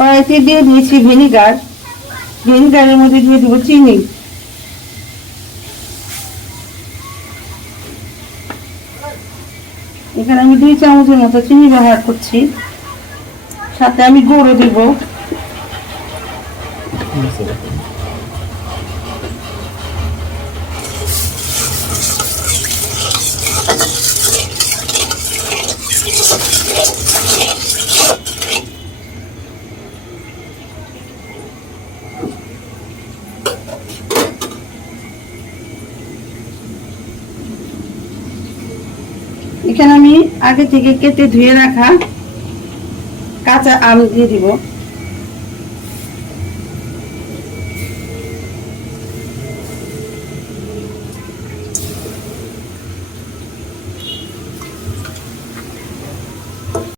কড়াইতে দিয়ে দিয়েছি ভিনিগার। ভিনিগারের মধ্যে দিয়ে দেবো চিনি। এখানে আমি দুই চামচের মতো চিনি ব্যবহার করছি। সাথে আমি গুঁড়ো দিব। এখানে আমি আগে থেকে কেটে ধুয়ে রাখা কাঁচা আম দিয়ে দিব।